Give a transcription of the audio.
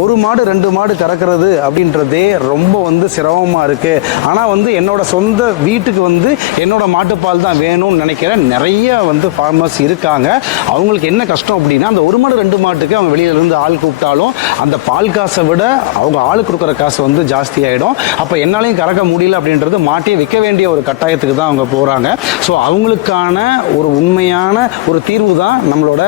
ஒரு மாடு 2 மாடு கறக்கிறது அப்படின்றதே ரொம்ப வந்து சிரமமாக இருக்குது. ஆனால் வந்து என்னோட சொந்த வீட்டுக்கு வந்து என்னோட மாட்டுப்பால் தான் வேணும்னு நினைக்கிற நிறைய வந்து ஃபார்மர்ஸ் இருக்காங்க. அவங்களுக்கு என்ன கஷ்டம் அப்படின்னா, அந்த 1 மாடு 2 மாட்டுக்கு அவங்க வெளியிலேருந்து ஆள் கூப்பிட்டாலும் அந்த பால் காசை விட அவங்க ஆள் கொடுக்குற காசு வந்து ஜாஸ்தி ஆகிடும். அப்போ என்னாலையும் கறக்க முடியல அப்படின்றது மாட்டியை விற்க வேண்டிய ஒரு கட்டாயத்துக்கு தான் அவங்க போகிறாங்க. ஸோ அவங்களுக்கான ஒரு உண்மையான ஒரு தீர்வு தான் நம்மளோட